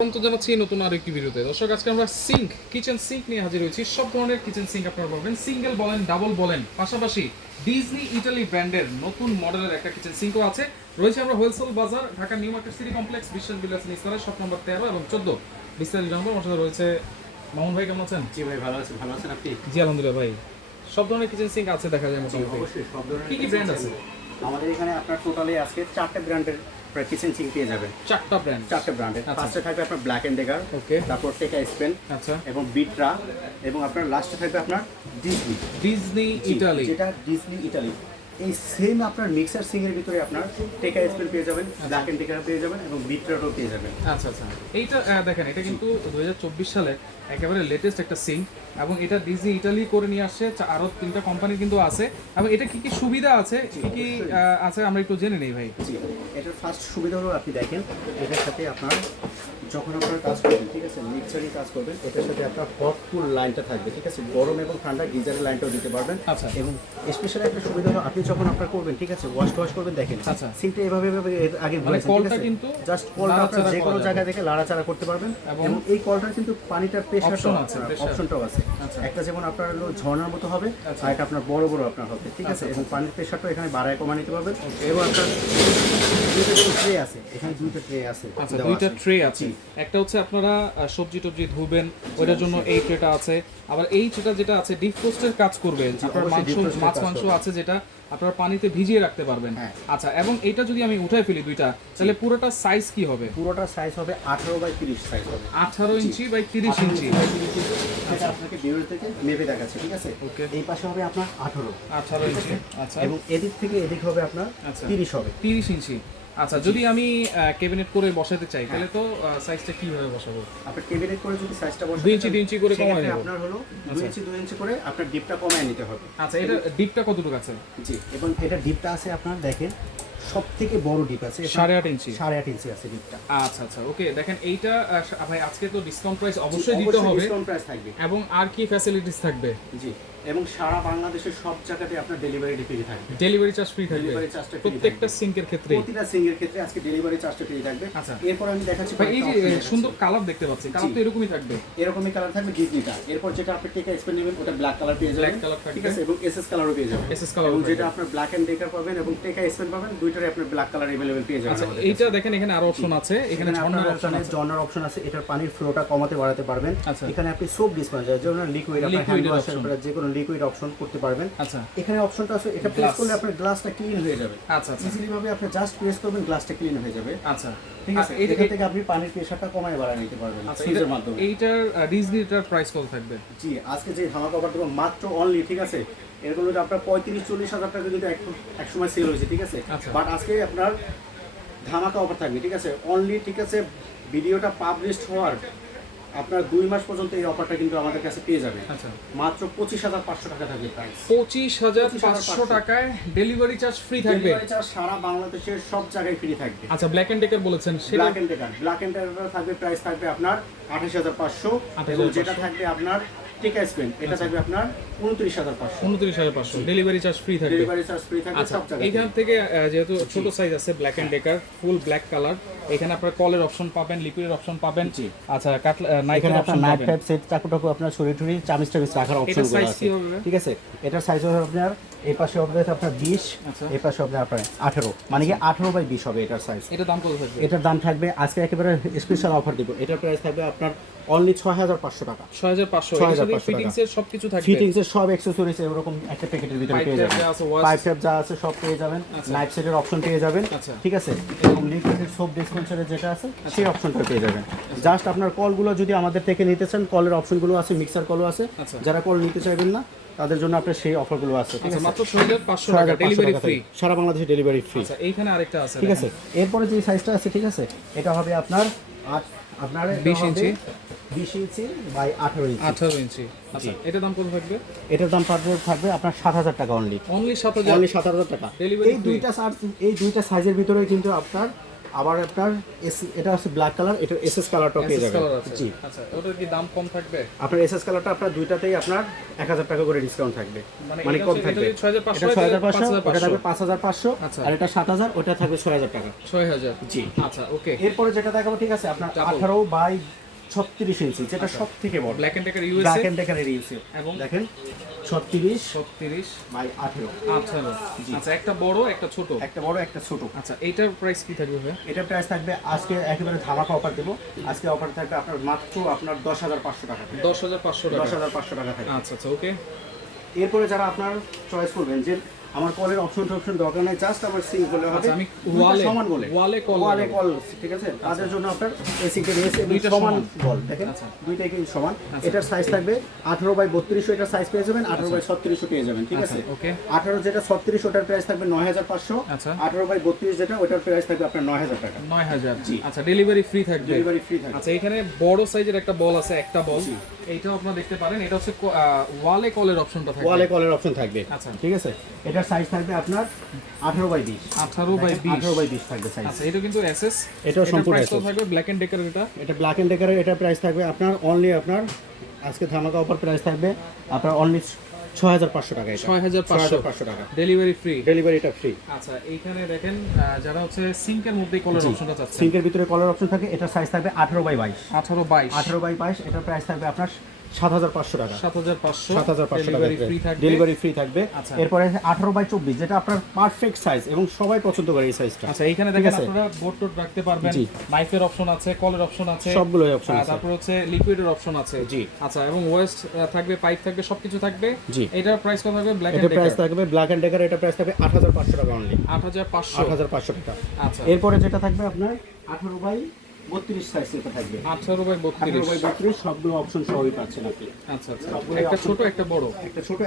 স্বাগত জানাচ্ছি নতুন আর একটি ভিডিওতে। দর্শক আজকে আমরা সিঙ্ক কিচেন সিঙ্ক নিয়ে হাজির হয়েছি। সব ধরনের কিচেন সিঙ্ক আপনারা পাবেন। সিঙ্গেল বলেন ডাবল বলেন পাশাপাশি ডিজনি ইটালি ব্র্যান্ডের নতুন মডেলের একটা কিচেন সিঙ্কও আছে। রয়েছে আমরা হোলসেল বাজার Dhaka new market city complex বিশ্বাস বিলাস নিস্তারা শপ নম্বর তেরো এবং চোদ্দ। বিস্তারিত জানব। আমার সাথে রয়েছে মামুন ভাই কেমন আছেন? জি ভাই ভালো আছেন ভালো আছেন আপনি? জি আলহামদুলিল্লাহ ভাই। সব ধরনের কিচেন সিঙ্ক আছে দেখা যায় মোটামুটি। অবশ্যই সব ধরনের কি কি brand আছে? আমাদের এখানে আপনার টোটালি আজকে চারটে ব্র্যান্ডের কিচেন সিঙ্ক পেয়ে যাবেন চারটা ব্র্যান্ড চারটে ব্র্যান্ডের আচ্ছা। ফার্স্টে থাকবে আপনার ব্ল্যাক এন্ড ডেগার ওকে তারপর টেকা স্পেন আচ্ছা। এবং বিটরা এবং আপনার লাস্টে থাকবে আপনার ডিজনি ডিজনি ইটালি যেটা ডিজনি ইটালি এই সেম আপনার মিক্সার সিঙ্গের ভিতরে আপনার টেকা স্পেন পেয়ে যাবেন ব্ল্যাক এন্ড ডেগার পেয়ে যাবেন এবং বিটরাটাও পেয়ে যাবেন। আচ্ছা আচ্ছা। এইটা দেখেন এটা কিন্তু দুহাজার চব্বিশ সালে একেবারে লেটেস্ট একটা সিঙ্ক এবং এটা ডিজি ইটালি করে নিয়ে আসছে। চা- আরও তিনটা কোম্পানি কিন্তু আছে। এবং এটা কি কি সুবিধা আছে? কি কি আছে আমরা একটু জেনে নেই ভাই। জি এটার ফার্স্ট সুবিধা হলো আপনি দেখেন এটার সাথে আপনার যখন আপনারা কাজ করবেন ঠিক আছে মিক্সারে কাজ করবেন এটার সাথে আপনার হট কুল লাইনটা থাকবে ঠিক আছে গরম এবং ঠান্ডা গিজারের লাইনটাও দিতে পারবেন আচ্ছা। এবং স্পেশালি একটা সুবিধা হলো আপনি যখন আপনার করবেন ঠিক আছে ওয়াশ ওয়াশ করবেন দেখেন আচ্ছা। সিঙ্কটা এভাবে এভাবে আগে মানে ঘুরেছেন, ঠিক কলটা আছে? কিন্তু জাস্ট কলটা আপনার যে কোনো করা জায়গা থেকে লাড়াচাড়া করতে পারবেন এবং- এই কলটার কিন্তু পানিটার প্রেশারটাও আছে, অপশনটাও আছে আচ্ছা। একটা যেমন আপনার হলো ঝর্ণার মতো হবে আচ্ছা। আর একটা আপনার বড় বড় আপনার হবে ঠিক আছে এবং পানির প্রেশারটাও এখানে বাড়ায় কমা নিতে পারবেন এবং আপনার দুইটা ট্রে আছে এখানে দুইটা ট্রে আছে আচ্ছা দুইটা ট্রে আছে। একটা হচ্ছে আপনারা সবজি টবজি ধুবেন ওইটার জন্য এই ট্রেটা আছে। আবার এই ট্রেটা যেটা আছে ডিপ পোস্টের কাজ করবে। আপনার মাংস মাছ মাংস আছে যেটা আপনার পানিতে ভিজিয়ে রাখতে পারবেন। হ্যাঁ। আচ্ছা এবং এটা যদি আমি উঠাই ফেলি দুইটা তাহলে পুরোটা সাইজ কি হবে? পুরোটা সাইজ হবে আঠারো বাই তিরিশ সাইজ হবে। আঠারো ইঞ্চি বাই তিরিশ ইঞ্চি। এটা আপনাকে বিউর থেকে মেপে দেখাচ্ছে ঠিক আছে? Okay. এই পাশে হবে আপনার আঠারো। আঠারো ইঞ্চি। আচ্ছা। এবং এদিক থেকে এদিক হবে আপনার আচ্ছা। তিরিশ হবে। তিরিশ ইঞ্চি। আচ্ছা যদি আমি ক্যাবিনেট করে বসাতে চাই তাহলে তো সাইজটা কীভাবে বসাবো? আপনার ক্যাবিনেট করে যদি সাইজটা বসাতে দুই ইঞ্চি, চান, দুই ইঞ্চি করে কমায় নেব। আপনার হলো দুই ইঞ্চি দুই ইঞ্চি করে আপনার ডিপটা কমায় নিতে হবে। আচ্ছা এটা ডিপটা কতটুকু আছে? জি। এবং এটা ডিপটা আছে আপনার দেখেন সব থেকে বড় ডিপ আছে। সাড়ে আট ইঞ্চি। সাড়ে আট ইঞ্চি আছে ডিপটা। আচ্ছা আচ্ছা ওকে দেখেন এইটা ভাই আজকে তো ডিসকাউন্ট প্রাইস অবশ্যই দিতে হবে। ডিসকাউন্ট প্রাইস থাকবে। এবং আর কি ফ্যাসিলিটিস থাকবে? জি। এবং সারা বাংলাদেশের সব জায়গাতে আপনার ডেলিভারি ফ্রি থাকবে ডেলিভারি চার্জ ফ্রি থাকবে ডেলিভারি চার্জটা ফ্রি প্রত্যেকটা সিঙ্কের ক্ষেত্রে প্রতিটা সিঙ্গের ক্ষেত্রে আজকে ডেলিভারি চার্জটা ফ্রি থাকবে আচ্ছা। এরপর আমি দেখাচ্ছি ভাই এই যে কয়েকটা option আহ, দেখাচ্ছি। সুন্দর কালার দেখতে পাচ্ছি কালার তো এরকমই থাকবে এরকমই কালার থাকবে ডিজনিটা এরপর যেটা আপনি টেকা স্পেন নেবেন ওটা ব্ল্যাক কালার পেয়ে যাবেন Black color থাকবে। ঠিক আছে এবং এসএস কালারও পেয়ে যাবেন SS color ও এবং থাকবে। যেটা আপনার ব্ল্যাক এন্ড ডেকার পাবেন এবং টেকা স্পেন পাবেন দুইটারই আপনার ব্ল্যাক কালার अवेलेबल পেয়ে যাবেন আচ্ছা আমাদের এইটা কাছে। দেখেন এখানে আরো অপশন আছে এখানে এখানে ঝর্ণার আপনার অপশন এখানে আছে জর্নার অপশন আছে এটার পানির ফ্লোটা কমাতে বাড়াতে পারবেন আচ্ছা। এখানে আপনি সোপ ডিসপেন্সার যেমন লিকুইড আপনার Liquid হ্যান্ড এর ওয়াশের option। যে কোনো লিকুইড অপশন করতে পারবেন। আচ্ছা। এখানে অপশনটা আছে এটা প্রেস করলে আপনার গ্লাসটা ক্লিন হয়ে যাবে। আচ্ছা আচ্ছা। ইজিলি ভাবে আপনি জাস্ট প্রেস করবেন গ্লাসটা ক্লিন হয়ে যাবে। আচ্ছা। ঠিক আছে? এটা- এখান থেকে আপনি পানির প্রেশারটা কমায় বাড়ায় নিতে পারবেন আচ্ছা সুইচের মাধ্যমে। এইটার ডিজনিটার প্রাইস কত থাকবে? জি আজকে যে ধামাকা অফার দেবো মাত্র অনলি ঠিক আছে? এরকম যদি আপনার পঁয়ত্রিশ চল্লিশ হাজার টাকা যদি এক সময় সেল হয়েছে ঠিক আছে? আচ্ছা। বাট আজকে আপনার ধামাকা অফার থাকবে ঠিক আছে? অনলি ঠিক আছে? ভিডিওটা পাবলিশড হওয়ার আপনার দুই মাস পর্যন্ত এই অফারটা কিন্তু আমাদের কাছে পেয়ে যাবে আচ্ছা। মাত্র পঁচিশ হাজার পাঁচশো টাকা থাকবে প্রাইস পঁচিশ হাজার পাঁচশো টাকায় ডেলিভারি চার্জ ফ্রি থাকবে? চার্জ সারা বাংলাদেশের সব জায়গায় ফ্রি থাকবে। আচ্ছা ব্ল্যাক এন্ড ডেকার বলেছেন Black and Decker Black and Decker থাকবে প্রাইস থাকবে আপনার আঠাশ হাজার পাঁচশো। এবং যেটা থাকবে আপনার টিকা স্পেন এটা থাকবে আপনার উনত্রিশ হাজার পাঁচশো। উনত্রিশ হাজার পাঁচশো। ডেলিভারি চার্জ ফ্রি থাকবে। ডেলিভারি চার্জ ফ্রি থাকবে আচ্ছা এইখান থেকে যেহেতু ছোট সাইজ আছে Black and Decker full black colour এখানে আপনার কলের অপশন পাবেন লিকুইডের অপশন পাবেন। জি। আচ্ছা কাটলা নাইফের অপশন নাইফ টাইপ সেট চাকু টাকু আপনার ছড়ি টড়ি চামিচ টামিচ রাখার অপশনগুলো আছে? ঠিক আছে? এটার সাইজ হবে আপনার এই পাশে হবে আপনার বিশ আচ্ছা। এই পাশে হবে আপনার আঠারো। মানে কি আঠারো বাই বিশ হবে এটার সাইজ এটা দাম কত থাকবে? এটার দাম থাকবে আজকে একেবারে স্পেশাল অফার দিব। এটার প্রাইস থাকবে আপনার অনলি ছয় হাজার পাঁচশো। টাকা ছয় হাজার পাঁচশো 6,500 ফিটিংস এর সবকিছু থাকবে। ফিটিংস এর সব অ্যাক্সেসরিজ এরকম একটা প্যাকেটের ভিতরে পেয়ে যাবেন। পাইপ ট্যাপ যা আছে সব পেয়ে যাবেন। আচ্ছা। নাইট সেটের অপশন পেয়ে যাবেন। আচ্ছা। ঠিক আছে? এবং লিকুইডের সোপ যেটা আছে সেই অপশনটা পেয়ে যাবেন। জাস্ট আপনার কলগুলো যদি আমাদের থেকে নিতে চান কলের অপশনগুলো আছে মিক্সার কলও আছে। আচ্ছা। যারা কল নিতে চাইবেন না তাদের জন্য আপনার সেই অফারগুলো আছে আচ্ছা আছে? মাত্র পাঁচশো টাকা ডেলিভারি ফ্রি সারা বাংলাদেশে ডেলিভারি ফ্রি আচ্ছা এইখানে আরেকটা আছে ঠিক আছে? এরপরে যে সাইজটা আছে ঠিক আছে? এটা হবে আপনার আট আপনার 20 ইঞ্চি। বিশ ইঞ্চি বাই আঠারো ইঞ্চি। আঠারো ইঞ্চি। আচ্ছা এটা দাম কত থাকবে? এটার দাম থাকবে থাকবে আপনার সাত হাজার টাকা অনলি অনলি সাত হাজার? অনলি সাত হাজার টাকা। এই দুইটা এই দুইটা সাইজের ভিতরে কিন্তু আপনার আবার আপনার এস এটা হচ্ছে ব্ল্যাক কালার এটা এসএস কালারটাও পেয়ে যাবেন। কালার আছে। জি। আচ্ছা ওটার কি দাম কম থাকবে? আপনার এসএস কালারটা আপনার দুইটাতেই আপনার এক হাজার টাকা করে ডিসকাউন্ট থাকবে। মানে মানে কম থাকবে। এটা ছয় হাজার পাঁচশো, এটা ওটা থাকবে পাঁচশো। পাঁচ হাজার পাঁচশো আচ্ছা। আর এটা সাত হাজার ওটা থাকবে ছয় হাজার টাকা। ছয় হাজার। জি। আচ্ছা ওকে। এরপরে যেটা দেখাবো ঠিক আছে আপনার Double। আঠারো বাই ছত্রিশ ইঞ্চি যেটা সব থেকে বড়। Black and Black USA and ডেকারের UC এবং দেখেন। ছত্রিশ ছত্রিশ বাই আঠেরো। আঠারো। আচ্ছা একটা বড় একটা ছোট। একটা বড় একটা ছোট। আচ্ছা এটার প্রাইস কি থাকবে ভাই এটা প্রাইস থাকবে আজকে একেবারে ধামাকা অফার দেবো। আজকে অফার থাকবে আপনার মাত্র আপনার দশ হাজার পাঁচশো টাকা দশ হাজার পাঁচশো দশ হাজার পাঁচশো টাকা থাকবে। আচ্ছা আচ্ছা ওকে এরপরে যারা আপনার চয়েস করবেন যে আমার কলের অপশন টপশন দরকার নেই জাস্ট আমার সিঙ্ক বলে হবে। আচ্ছা, আমি ওয়ালে- সমান বলে। ওয়ালে কল ওয়ালে কল ঠিক আছে? তাদের জন্য আপনার এই সিঙ্কের এস দুইটা সমান। বল দেখেন? আচ্ছা। দুইটাই কিন্তু সমান? আচ্ছা। এটার সাইজ থাকবে আঠারো বাই বত্রিশশো এটার সাইজ পেয়ে যাবেন আঠারো বাই ছত্রিশশো পেয়ে যাবেন ঠিক আছে? আচ্ছা, ওকে। আঠারো যেটা ছত্রিশ ওটার প্রাইস থাকবে নয় হাজার পাঁচশো। আচ্ছা। আঠারো বাই বত্রিশ যেটা ওটার প্রাইস থাকবে আপনার নয় হাজার টাকা। নয় হাজার। জি। আচ্ছা ডেলিভারি ফ্রি থাকবে। ডেলিভারি ফ্রি থাকবে। আচ্ছা এখানে বড় সাইজের একটা বল আছে একটা বল এইটাও আপনারা দেখতে পারেন। এটা হচ্ছে ওয়ালে কলের অপশনটা থাকবে। ওয়ালে কলের অপশন থাকবে। আচ্ছা। ঠিক আছে? এটার সাইজ থাকবে আপনার আঠারো বাই বিশ। আঠারো বাই বিশ। আঠারো বাই বিশ থাকবে সাইজ আচ্ছা এটা কিন্তু এসএস এটাও সম্পূর্ণ SS থাকবে ব্ল্যাক এন্ড ডেকার এটা। এটা ব্ল্যাক এন্ড ডেকারের এটা প্রাইস থাকবে আপনার অনলি আপনার আজকে ধামাকা অফার প্রাইস থাকবে আপনার অনলি ছয় হাজার পাঁচশো টাকা এটা। ছয় হাজার ছয় পাঁচশো। হাজার পাঁচশো টাকা। ডেলিভারি ফ্রি ডেলিভারিটা ফ্রি আচ্ছা এইখানে দেখেন যারা হচ্ছে সিঙ্কের মধ্যে কলার অপশনটা চাচ্ছেন। সিঙ্কের ভিতরে কলার অপশন থাকে এটা সাইজ থাকবে আঠারো বাই বাইশ। আঠারো বাইশ। আঠারো বাই বাইশ এটার প্রাইস থাকবে আপনার সাত হাজার পাঁচশো টাকা। সাত হাজার পাঁচশো সাত হাজার পাঁচশো টাকা ডেলিভারি ফ্রি থাকবে। আচ্ছা। এরপরে আঠারো বাই চব্বিশ যেটা আপনার পারফেক্ট সাইজ এবং সবাই পছন্দ করে এই সাইজটা আচ্ছা এইখানে দেখেন আপনারা বোর্ড টোড রাখতে পারবেন। নাইফের অপশন আছে কলের অপশন আছে। সবগুলোই অপশন আছে। তারপর হচ্ছে লিকুইডের অপশন আছে। জি। আচ্ছা এবং ওয়েস্ট থাকবে পাইপ থাকবে সবকিছু থাকবে। জি। এটার প্রাইস কত থাকবে? ব্ল্যাক এন্ড প্রাইস থাকবে ব্ল্যাক এন্ড ডেকার এটা প্রাইস থাকবে আট হাজার পাঁচশো টাকা অনলি আট হাজার পাঁচশো। আট হাজার পাঁচশো টাকা। আচ্ছা। এরপরে যেটা থাকবে আপনার আঠারো বাই বত্রিশ সাইজ এটা থাকবে আঠারো বাই সবগুলো অপশন সবই পাচ্ছেন আপনি। আচ্ছা আচ্ছা। একটা ছোট একটা বড়। একটা ছোট